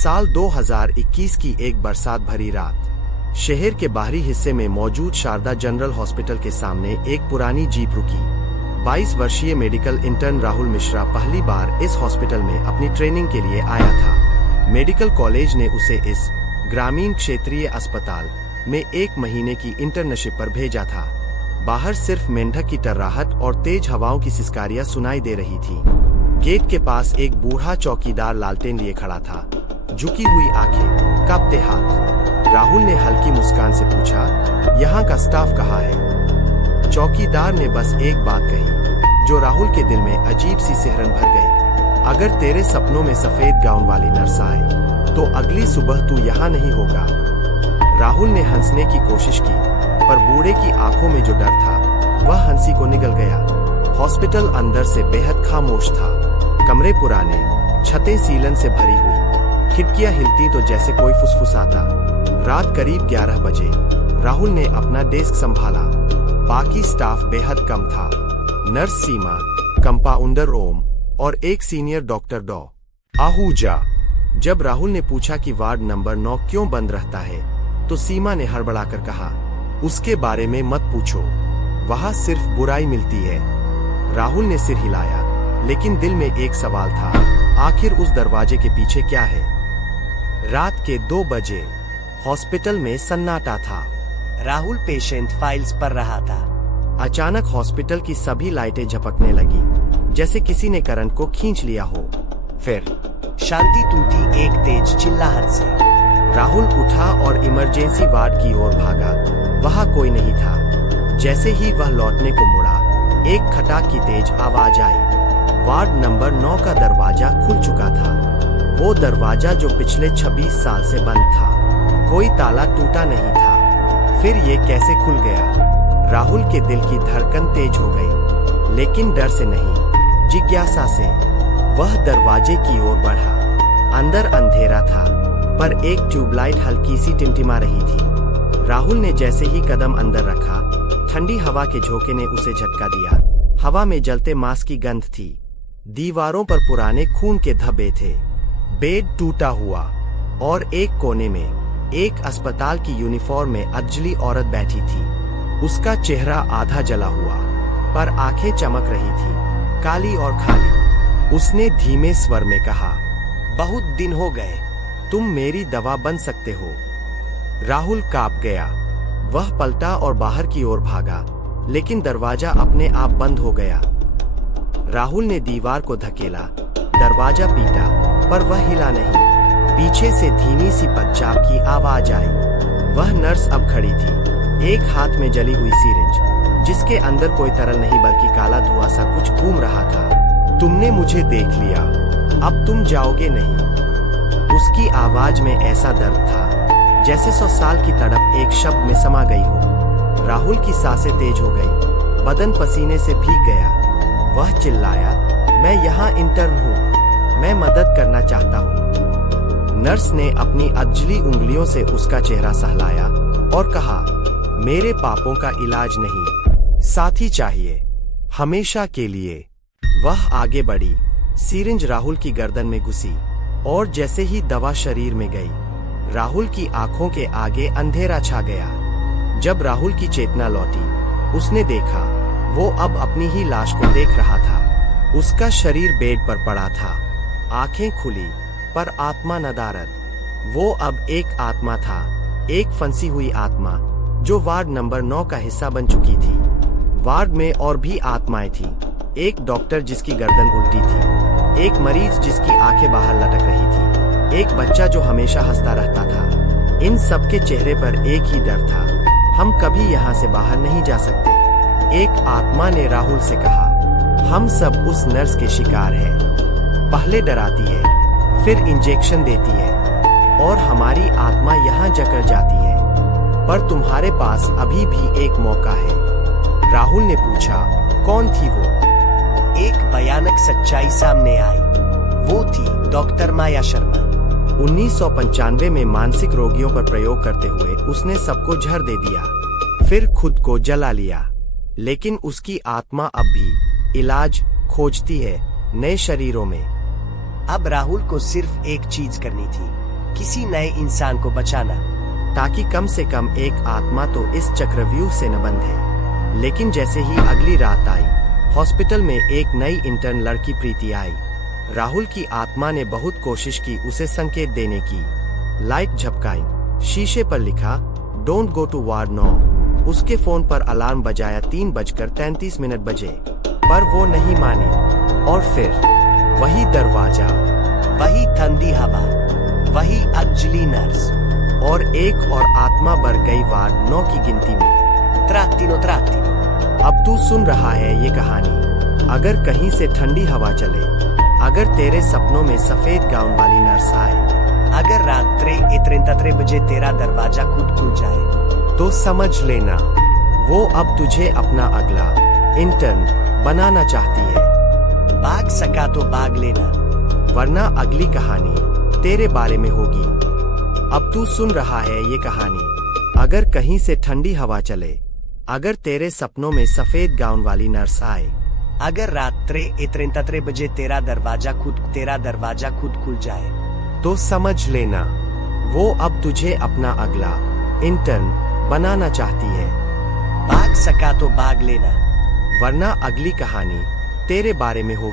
साल 2021 की एक बरसात भरी रात शहर के बाहरी हिस्से में मौजूद शारदा जनरल हॉस्पिटल के सामने एक पुरानी जीप रुकी। 22 वर्षीय मेडिकल इंटर्न राहुल मिश्रा पहली बार इस हॉस्पिटल में अपनी ट्रेनिंग के लिए आया था। मेडिकल कॉलेज ने उसे इस ग्रामीण क्षेत्रीय अस्पताल में 1 महीने की इंटर्नशिप पर भेजा था। बाहर सिर्फ मेंढक की टर्राहट और तेज हवाओं की सिसकारियां सुनाई दे रही थी। गेट के पास एक बूढ़ा चौकीदार लालटेन लिए खड़ा था, झुकी हुई आंखें, कांपते हाथ। राहुल ने हल्की मुस्कान से पूछा, यहाँ का स्टाफ कहाँ है? चौकीदार ने बस एक बात कही जो राहुल के दिल में अजीब सी सिहरन भर गई। अगर तेरे सपनों में सफेद गाउन वाली नर्स आए तो अगली सुबह तू यहाँ नहीं होगा। राहुल ने हंसने की कोशिश की, पर बूढ़े की आंखों में जो डर था वह हंसी को निगल गया। हॉस्पिटल अंदर से बेहद खामोश था। कमरे पुराने, छतें सीलन से भरी हुई, खिड़कियां हिलती तो जैसे कोई फुसफुसाता। रात करीब 11 बजे राहुल ने अपना डेस्क संभाला। बाकी स्टाफ बेहद कम था। नर्स सीमा, कंपाउंडर ओम और एक सीनियर डॉक्टर डॉ आहूजा। जब राहुल ने पूछा कि वार्ड नंबर 9 क्यों बंद रहता है तो सीमा ने हड़बड़ाकर कहा, उसके बारे में मत पूछो, वहां सिर्फ बुराई मिलती है। राहुल ने सिर हिलाया, लेकिन दिल में एक सवाल था, आखिर उस दरवाजे के पीछे क्या है? रात के 2 बजे हॉस्पिटल में सन्नाटा था। राहुल पेशेंट फाइल्स पढ़ रहा था। अचानक हॉस्पिटल की सभी लाइटें झपकने लगी, जैसे किसी ने करंट को खींच लिया हो। फिर शांति टूटी एक तेज चिल्लाहट से। राहुल उठा और इमरजेंसी वार्ड की ओर भागा। वहां कोई नहीं था। जैसे ही वह लौटने को मुड़ा, एक खटाक की तेज आवाज आई। वार्ड नंबर 9 का दरवाजा खुल चुका था। वो दरवाजा जो पिछले 26 साल से बंद था। कोई ताला टूटा नहीं था। फिर ये कैसे खुल गया? राहुल के दिल की धड़कन तेज हो गई, लेकिन डर से नहीं, जिज्ञासा से। वह दरवाजे की ओर बढ़ा। अंदर अंधेरा था, पर एक ट्यूबलाइट हल्की सी टिमटिमा रही थी। राहुल ने जैसे ही कदम अंदर रखा, ठंडी हवा के झोंके ने उसे झटका दिया। हवा में जलते मांस की गंध थी। दीवारों पर पुराने खून के धब्बे थे। बेड टूटा हुआ और एक कोने में एक अस्पताल की यूनिफॉर्म में अजली औरत बैठी थी। उसका चेहरा आधा जला हुआ, पर आंखें चमक रही थी, काली और खाली। उसने धीमे स्वर में कहा, बहुत दिन हो गए, तुम मेरी दवा बन सकते हो। राहुल कांप गया। वह पलटा और बाहर की ओर भागा, लेकिन दरवाजा अपने आप बंद हो गया। राहुल ने दीवार को धकेला, दरवाजा पीटा, पर वह हिला नहीं। पीछे से धीमी सी पदचाप की आवाज आई। वह नर्स अब खड़ी थी, एक हाथ में जली हुई सिरिंज, जिसके अंदर कोई तरल नहीं बल्कि काला धुआं सा कुछ घूम रहा था। तुमने मुझे देख लिया, अब तुम जाओगे नहीं। उसकी आवाज में ऐसा दर्द था जैसे 100 साल की तड़प एक शब्द में समा गई हो। राहुल की सांसें तेज हो गई, बदन पसीने से भीग गया। वह चिल्लाया, मैं यहाँ इंटर्न हूँ, मैं मदद करना चाहता हूँ। नर्स ने अपनी अजली उंगलियों से उसका चेहरा सहलाया और कहा, मेरे पापों का इलाज नहीं, साथी चाहिए, हमेशा के लिए। वह आगे बढ़ी। सिरिंज राहुल की गर्दन में घुसी और जैसे ही दवा शरीर में गई, राहुल की आंखों के आगे अंधेरा छा गया। जब राहुल की चेतना लौटी, उसने देखा वो अब अपनी ही लाश को देख रहा था। उसका शरीर बेड पर पड़ा था, आंखें खुली, पर आत्मा नदारद। वो अब एक आत्मा था, एक फंसी हुई आत्मा, जो वार्ड नंबर 9 का हिस्सा बन चुकी थी। वार्ड में और भी आत्माएं थीं। एक डॉक्टर जिसकी गर्दन उल्टी थी, एक मरीज जिसकी आंखें बाहर लटक रही थी, एक बच्चा जो हमेशा हंसता रहता था। इन सबके चेहरे पर एक ही डर था, हम कभी यहाँ से बाहर नहीं जा सकते। एक आत्मा ने राहुल से कहा, हम सब उस नर्स के शिकार हैं। पहले डराती है, फिर इंजेक्शन देती है, और हमारी आत्मा यहाँ जकड़ जाती है। पर तुम्हारे पास अभी भी एक मौका है। राहुल ने पूछा, कौन थी वो? एक भयानक सच्चाई सामने आई। वो थी डॉक्टर माया शर्मा। 1995 में मानसिक रोगियों पर प्रयोग करते हुए उसने सबको जहर दे दिया, फिर खुद को जला लिया। लेकिन उसकी आत्मा अब भी इलाज खोजती है, नए शरीरों में। अब राहुल को सिर्फ एक चीज करनी थी, किसी नए इंसान को बचाना, ताकि कम से कम एक आत्मा तो इस चक्रव्यूह से न बंधे। लेकिन जैसे ही अगली रात आई, हॉस्पिटल में एक नई इंटर्न लड़की प्रीति आई। राहुल की आत्मा ने बहुत कोशिश की उसे संकेत देने की, लाइट झपकाई, शीशे पर लिखा डोंट गो टू वार्ड 9। उसके फोन पर अलार्म बजाया 3:33 बजे, पर वो नहीं मानी। और फिर वही दरवाजा, वही ठंडी हवा, वही अंजलि नर्स, और एक और आत्मा बढ़ गई वार्ड 9 की गिनती में। trattino trattino। अब तू सुन रहा है ये कहानी। अगर कहीं से ठंडी हवा चले, अगर तेरे सपनों में सफेद गाउन वाली नर्स आए, अगर रात 3:33 बजे तेरा दरवाजा खुद खुल जाए, तो समझ लेना वो अब तुझे अपना अगला इंटर्न बनाना चाहती है। भाग सका तो भाग लेना, वरना अगली कहानी तेरे बारे में होगी। अब तू सुन रहा है ये कहानी। अगर कहीं से ठंडी हवा चले, अगर तेरे सपनों में सफेद गाउन वाली नर्स आए, अगर रात 3:33 बजे तेरा दरवाजा खुद खुल जाए, तो समझ लेना वो अब तुझे अपना अगला इंटर्न बनाना चाहती है। भाग सका तो भाग लेना, वरना अगली कहानी तेरे बारे में होगी।